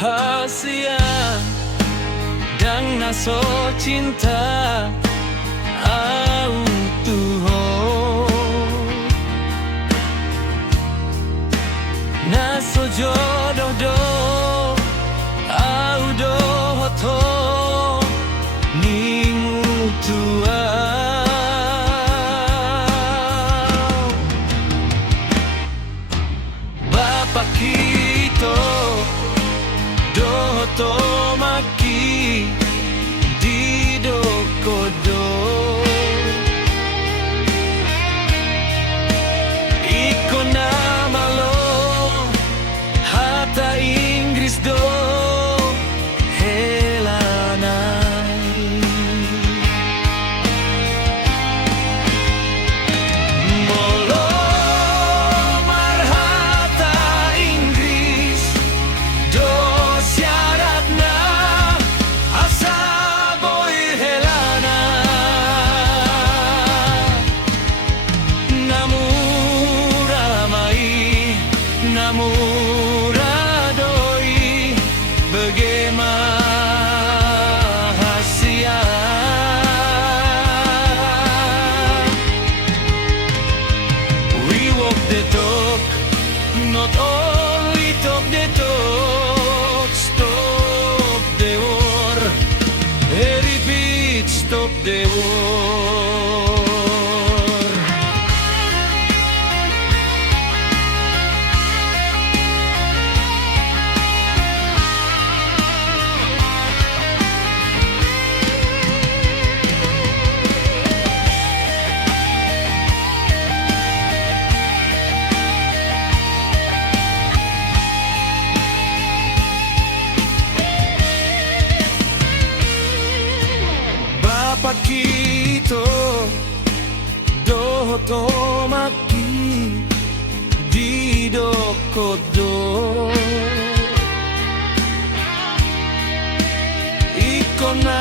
rahasia dan naso cinta au Tuhan, naso jodoh do au doh to nimu tua Bapa kita doh to maki di dokodo iko nama lo hata Inggris do helanai molo marhata Inggris do syaratna asa boy helana namuramai namuradoi bagaimana we walk the talk, not only talk the talk. Stop the war, repeat, stop the war. Bapa kita doh to maki di dokodo iko na